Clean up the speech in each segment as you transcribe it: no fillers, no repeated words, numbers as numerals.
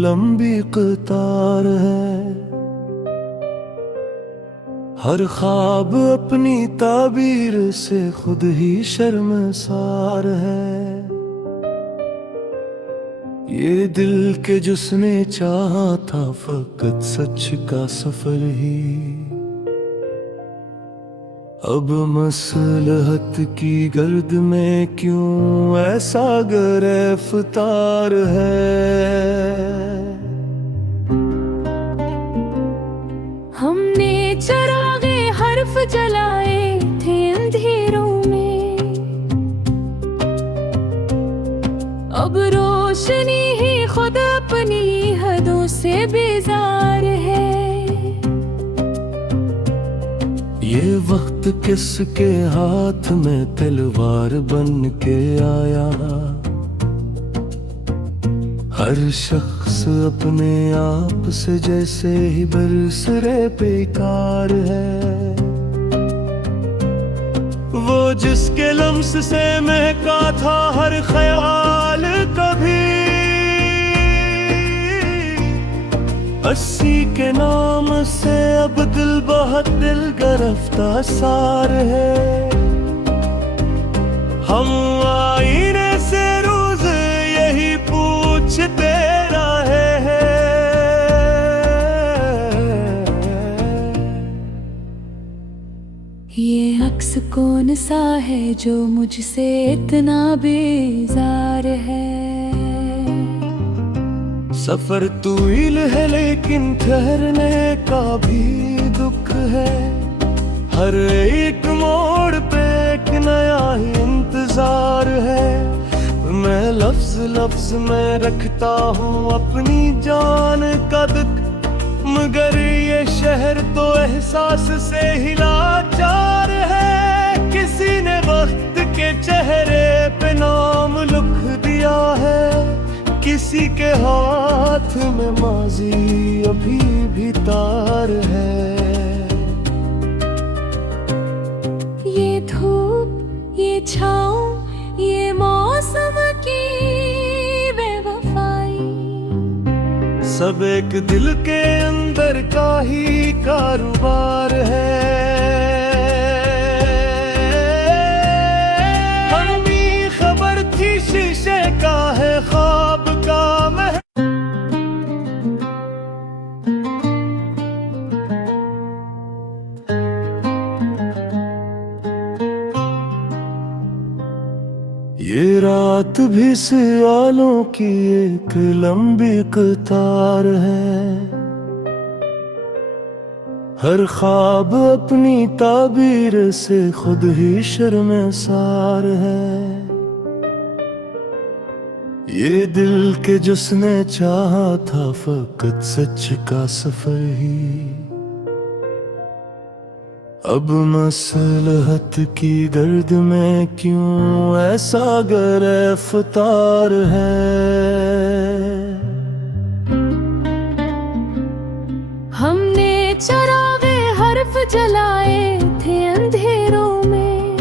लंबी कतार है। हर ख्वाब अपनी ताबीर से खुद ही शर्मसार है। ये दिल के जिसने चाहा था फकत सच का सफर ही, अब मसलहत की गर्द में क्यों ऐसा गिरफ्तार है। हमने चरागे हर्फ जलाए थे अंधेरों में, अब रोशनी ही खुद अपनी हदों से बेजार है। ये वक्त किसके हाथ में तलवार बन के आया, हर शख्स अपने आप से जैसे ही बरसरे बेकार है। वो जिसके लम्स से महका था हर ख्याल कभी, 80 के नाम से अब दिल बहुत दिल गिरफ्तार सार है। हम आईने से रोज यही पूछते रहे हैं, ये अक्स कौन सा है जो मुझसे इतना बेजार है। सफर तवील है लेकिन ठहरने का भी दुख है। हर एक मोड़ पे एक नया ही इंतजार है। मैं लफ्ज लफ्ज में रखता हूँ अपनी जान का दुख, मगर ये शहर तो एहसास से ही लाचार है। किसी ने वक्त के चेहरे पे नाम लिख दिया है, किसी के हाथ में माजी अभी भी तार है। ये धूप, ये छाँव, ये मौसम की बेवफाई, सब एक दिल के अंदर का ही कारोबार है। हमें खबर थी शीशे का है ख्वाब का महल, ये रात भी सवालों की एक लंबी कतार है। हर ख्वाब अपनी ताबीर से खुद ही शर्मसार है। ये दिल के जिसने चाहा था फकत सच का सफर ही, अब मसलहत की गर्द में क्यों ऐसा गिरफ्तार है। हमने चरागे हर्फ जलाए थे अंधेरों में,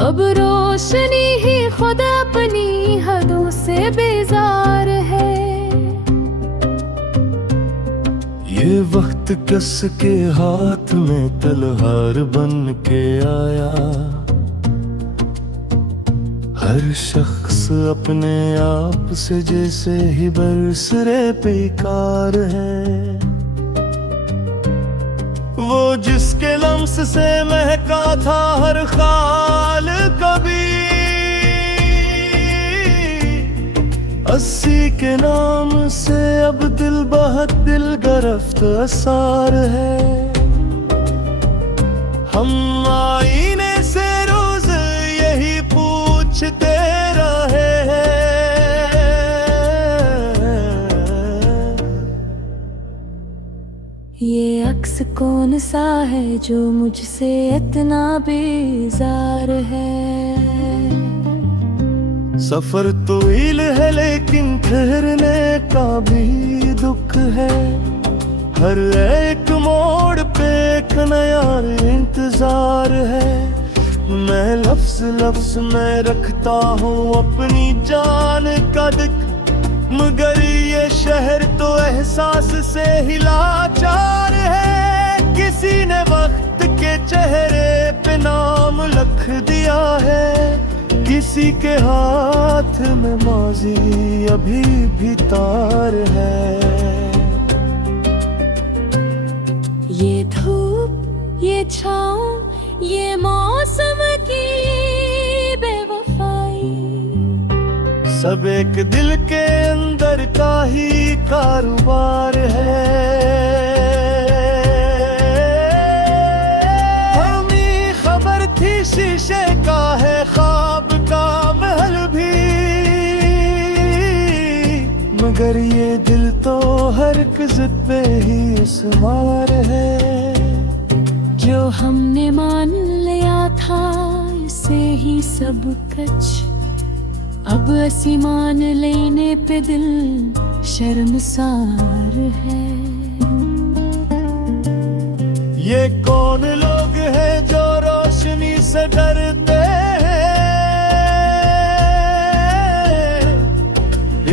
अब रोशनी ही खुद अपनी हदों से बेजार है। ये वक्त किसके हाथ में तलवार बन के आया, हर शख्स अपने आप से जैसे ही बरसरे बेकार है। वो जिसके लम्स से महका था हर ख्याल कभी, 80 के नाम से अब दिल बहुत दिल गिरफ्तार है। हम आईने से रोज यही पूछते रहे हैं, ये अक्स कौन सा है जो मुझसे इतना बेजार है। सफर तवील है लेकिन ठहरने का भी दुख है। हर एक मोड़ पे एक नया इंतजार है। मैं लफ्ज लफ्ज में रखता हूँ अपनी जान का सादिक, मगर ये शहर तो एहसास से ही लाचार है। किसी ने वक्त के चेहरे पे नाम लिख दिया है, किसी के हाथ में मौजी अभी भी तार है। ये धूप, ये छाँव, ये मौसम की बेवफाई, सब एक दिल के अंदर का ही कारोबार है। हमें खबर थी शीशे का है ख्वाब का महल भी, मगर ये दिल तो हर एक जिद पे ही इसमार है। जो हमने मान लिया था इसे ही सब कुछ, अब असी मान लेने पे दिल शर्मसार है। ये कौन लोग हैं जो रोशनी से डरते हैं,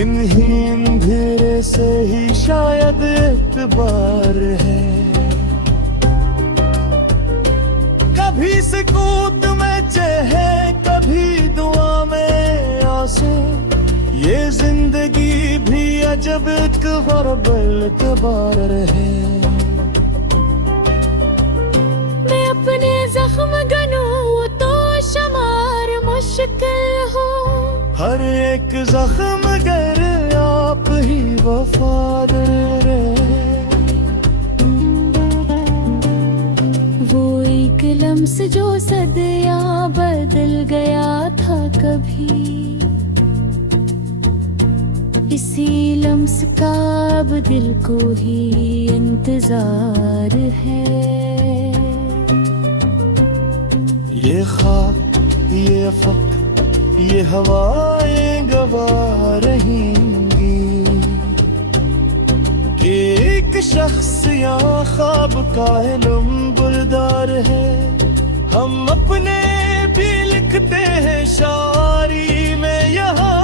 इन्हीं अंधेरे से ही शायद इत्बार है। कभी सुकूत में चहे, कभी दुआ में आंसू, ये जिंदगी भी अजब एक बार है। मैं अपने जख्म गनूं तो शुमार मुश्किल हो, हर एक जख्म गर आप ही वफादार है। वो एक लम्स जो सदिया बदल गया था कभी, इसी लम्स का अब दिल को ही इंतजार है। ये ख्वाब, ये फक, ये हवाएं गवा रहेंगी कि एक शख्स या ख्वाब का इल्म बुलदार है। हम अपने भी लिखते हैं शायरी में यहाँ,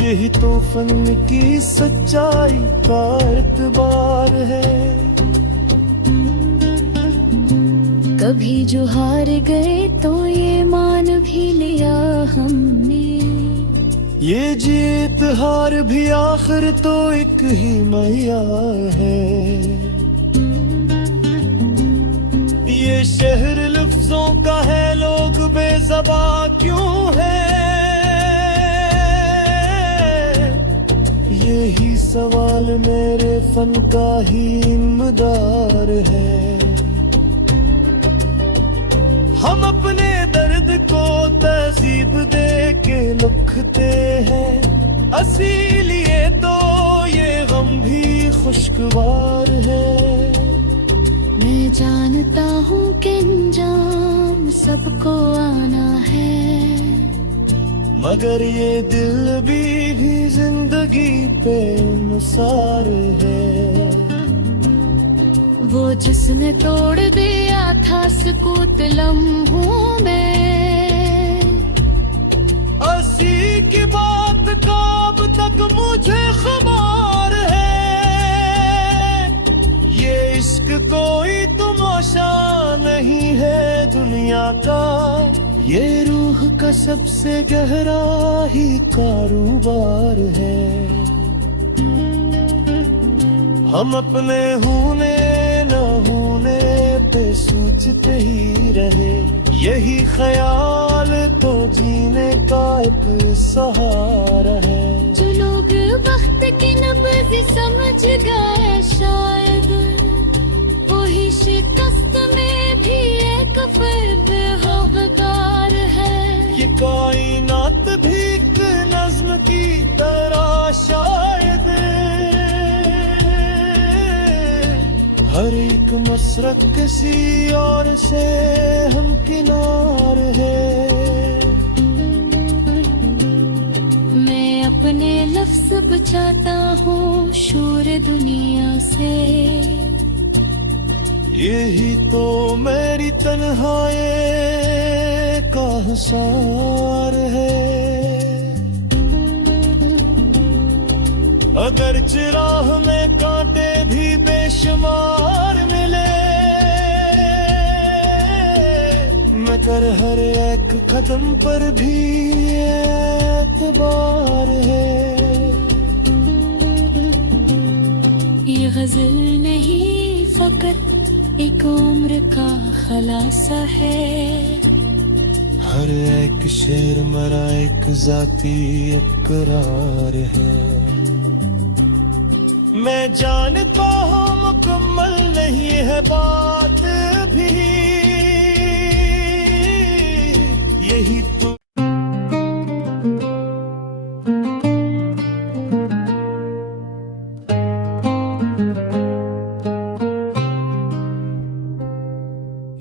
यही तो फन की सच्चाई का एतबार है। कभी जो हार गए तो ये मान भी लिया हमने, ये जीत हार भी आखिर तो एक ही मैया है। ये शहर लफ्जों का है, लोग बेज़बा क्यों है, यही सवाल मेरे फन का ही मदार है। हम अपने दर्द को तहजीब दे के लिखते हैं, इसीलिए तो ये गम भी खुशगवार है। मैं जानता हूँ कि अंजाम सबको आना है, मगर ये दिल भी जिंदगी पे नुसार है। वो जिसने तोड़ दिया था सुकूत लम्हों में, असी की बात का अब तक मुझे खबर है। ये इश्क कोई तमाशा नहीं है दुनिया का, ये रूह का सबसे गहरा ही कारोबार है। हम अपने होने न होने पे सोचते ही रहे, यही ख्याल तो जीने का एक सहारा है। जो लोग वक्त की नब्ज़ समझ गए शायद, वही शिकस्त में भी एक फर्द हक़दार है। ये कायनात भी एक नज़्म की तरह शायद, हर एक मसरक किसी और से हम किनार है। मैं अपने लफ्ज़ बचाता हूँ शोर दुनिया से, यही तो मेरी तन्हाई का हिसार है। अगर राह में कांटे भी बेशुमार मिले, मगर हर एक कदम पर भी एतबार है। ये गजल नहीं फकत एक उम्र का खलासा है। हर एक शेर मरा एक जाती इकरार है। मैं जानता हूँ मुकम्मल नहीं है बात भी, यही तो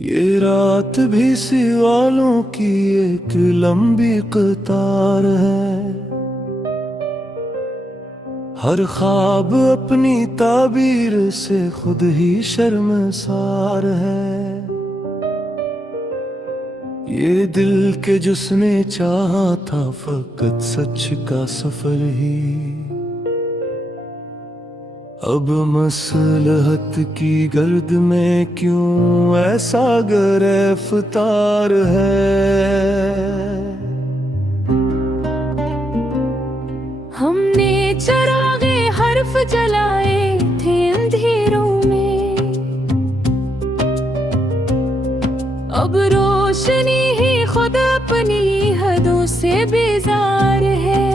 ये रात भी सवालों की एक लंबी कतार है। हर ख्वाब अपनी ताबीर से खुद ही शर्मसार है। ये दिल के जिसने चाहा था फकत सच का सफर ही, अब मसलहत की गर्द में क्यों ऐसा गिरफ्तार है। हमने चरागे हर्फ जलाए थे अंधेरों में, अब रोशनी ही खुद अपनी हदों से बेजार है।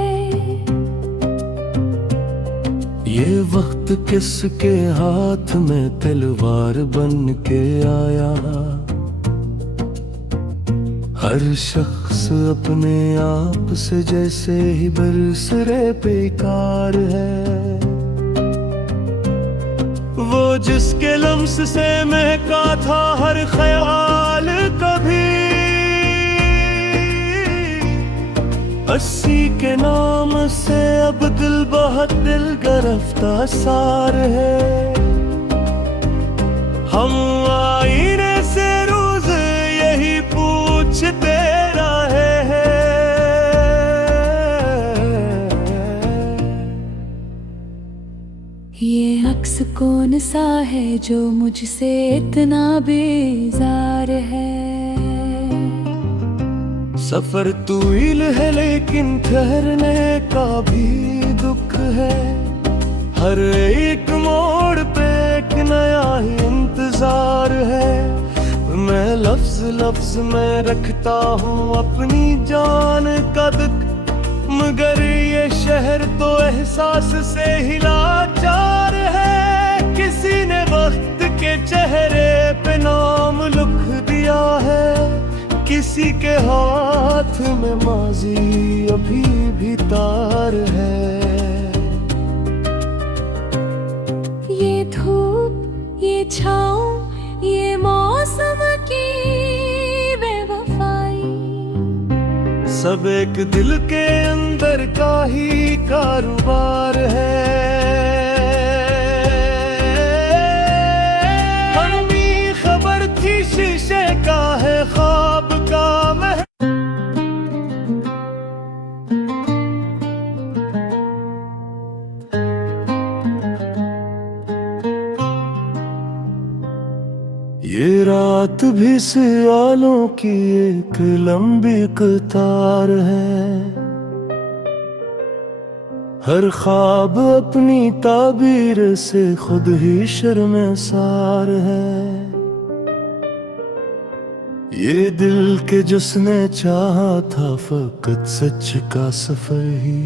ये वक्त किसके हाथ में तलवार बन के आया, हर शख्स अपने आप से जैसे ही बरसरे बेकार है। वो जिसके लम्स से महका था हर ख्याल कभी, 80 के नाम से अब दिल बहुत दिल गिरफ्तार सार है। हम आईने से रोज यही पूछते रहे हैं, ये अक्स कौन सा है जो मुझसे इतना बेजार है। सफर तवील है लेकिन ठहरने का भी दुख है। हर एक मोड़ पे एक नया ही इंतजार है। मैं लफ्ज लफ्ज में रखता हूँ अपनी जान का दुख, मगर ये शहर तो एहसास से ही लाचार है। किसी ने वक्त के चेहरे पे नाम लिख दिया है, किसी के हाथ में माजी अभी भी तार है। ये धूप ये छाँव ये मौसम की बेवफाई, सब एक दिल के अंदर का ही कारोबार है। हमें खबर थी शीशे का है ख्वाब का महल, ये रात भी सवालों की एक लंबी कतार है। हर ख्वाब अपनी ताबीर से खुद ही शर्मसार है। ये दिल के जिसने चाहा था फकत सच का सफर ही,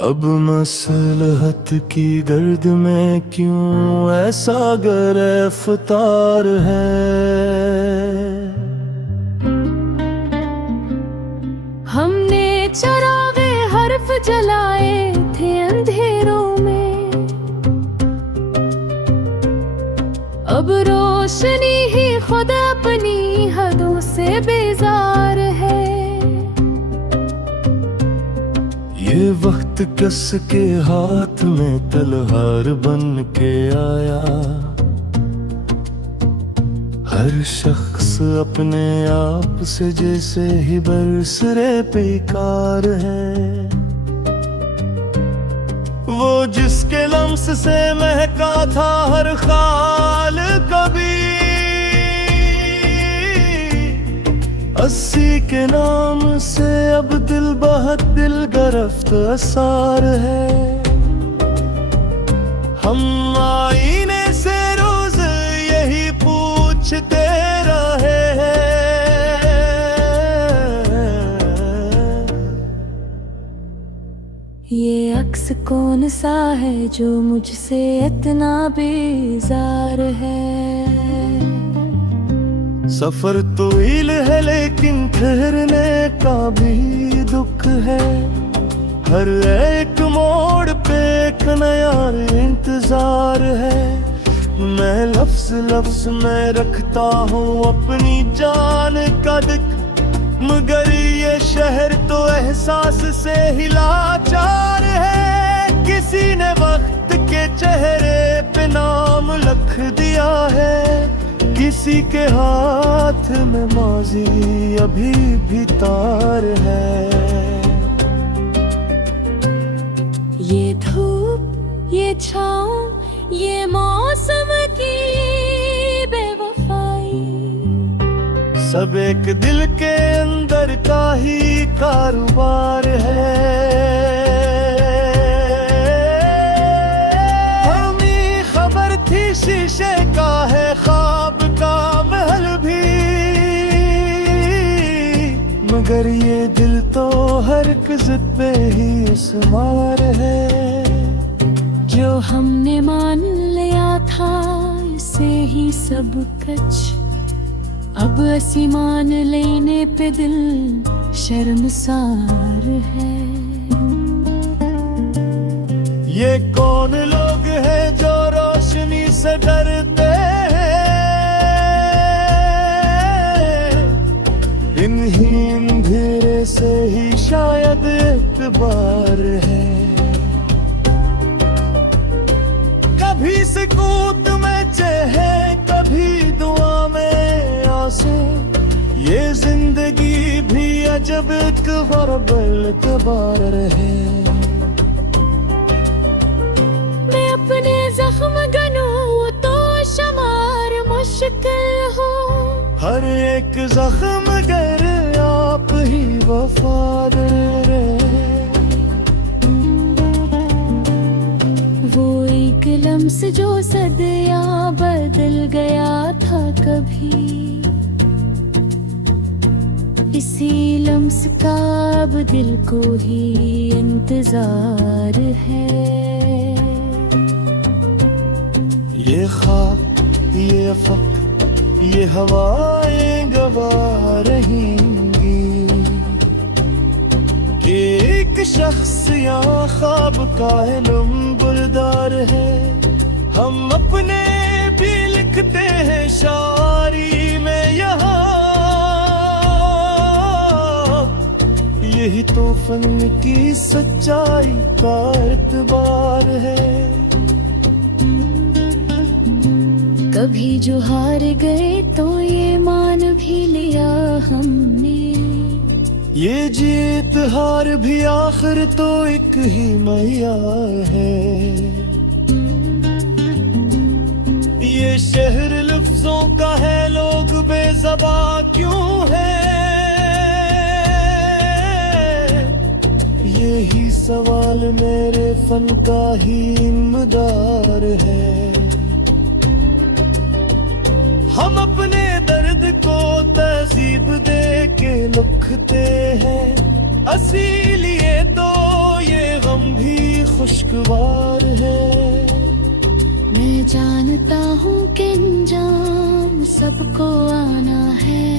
अब मसलहत की गर्द में क्यों ऐसा गिरफ्तार है। हमने चरागे हर्फ जलाए थे अंधेरों में, अब रोशनी ही खुद अपनी हदों से बेजार है। ये वक्त किसके हाथ में तलवार बन के आया, हर शख्स अपने आप से जैसे ही बरसरे बेकार है। वो जिसके लम्स से महका था हर खाल कभी। 80 के नाम से अब दिल बहुत दिल गिरफ्त असार है। हम आईने से रोज यही पूछते रहे हैं, ये अक्स कौन सा है जो मुझसे इतना बेजार है। सफर तो ईल है लेकिन ठहरने का भी दुख है। हर एक मोड़ पे एक नया इंतजार है। मैं लफ्ज लफ्ज में रखता हूँ अपनी जान का दिक, मगर ये शहर तो एहसास से ही लाचार है। किसी ने वक्त के चेहरे पे नाम लिख दिया है, किसी के हाथ में माजी अभी भी तार है। ये धूप, ये छाँव, ये मौसम की बेवफाई, सब एक दिल के अंदर का ही कारोबार है। हमें खबर थी शीशे का है ख्वाब का महल भी, मगर ये दिल तो हर एक जिद पे ही इसमार है। जो हमने मान लिया था इसे ही सब कुछ, अब असी मान लेने पे दिल शर्मसार है। ये कौन लोग हैं जो रोशनी से डरते हैं, इन्हीं अंधेरे से ही शायद इत्बार है। कभी सुकूत में चहे कभी दुआ में आंसू, ये जिंदगी भी अजब एक बरबल है। मैं अपने जख्म गनूं तो शुमार मुश्किल हो, हर एक जख्म गर आप ही वफादार है। वो एक लम्स जो सदिया बदल गया था कभी, इसी लम्स का अब दिल को ही इंतजार है। ये ख्वाब ये फक ये हवाएं गवा रहेंगी कि एक शख्स या ख्वाब का इल्म बुलदार है। हम अपने भी लिखते हैं शायरी में यहाँ, यही तो फन की सच्चाई का एतबार है। कभी जो हार गए तो ये मान भी लिया हमने, ये जीत हार भी आखिर तो एक ही मैया है। ये शहर लफ्जों का है लोग बेज़बा क्यों है, यही सवाल मेरे फन का ही मदार है। हम अपने दर्द को तहजीब दे के लिखते हैं, इसीलिए तो ये गम भी खुशगवार है। मैं जानता हूँ कि अंजाम सबको आना है,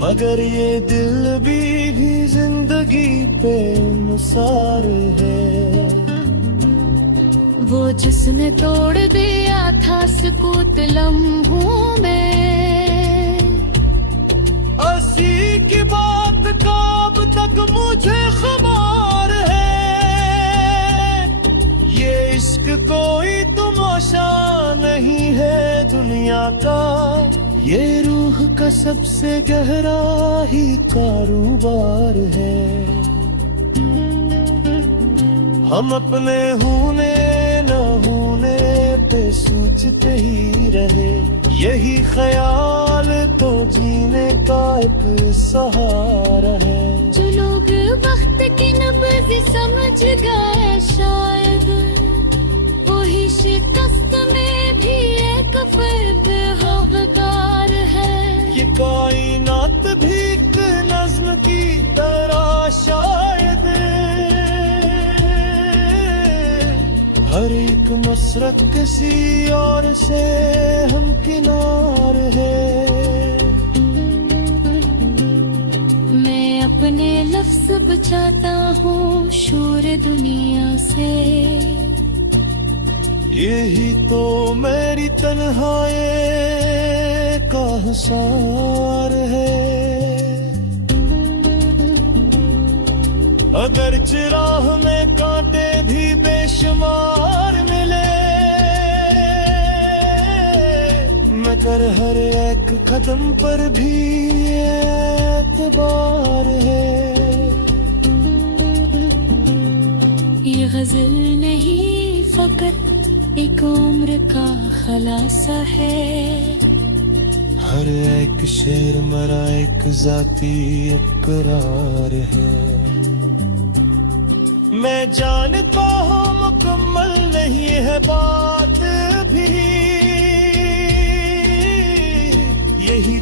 मगर ये दिल भी जिंदगी पे मुसार है। वो जिसने तोड़ दिया था सुकूत लम्हों में, असी की बात का अब तक मुझे खबर है। ये इश्क कोई तमाशा नहीं है दुनिया का, ये रूह का सबसे गहरा ही कारोबार है। हम अपने होने न होने पे सोचते ही रहे, यही ख्याल तो जीने का एक सहारा है। जो लोग वक्त की नब्ज़ समझ गए शायद, वही शिकस्त में भी एक फर्द हकदार है। ये कायनात भी एक नज़्म की तरह शायद, हर एक मसरत किसी और से हम किनार है। मैं अपने लफ्ज़ बचाता हूँ शोर दुनिया से, यही तो मेरी तन्हाई का हिसार है। अगर चिराह में कांटे भी बेशुमार मिले, मगर हर एक कदम पर भी एतबार है। ये गज़ल नहीं फकत एक उम्र का खलासा है, हर एक शेर मरा एक जाती इकरार है। मैं जानता हूँ मुकम्मल नहीं है बात भी, यही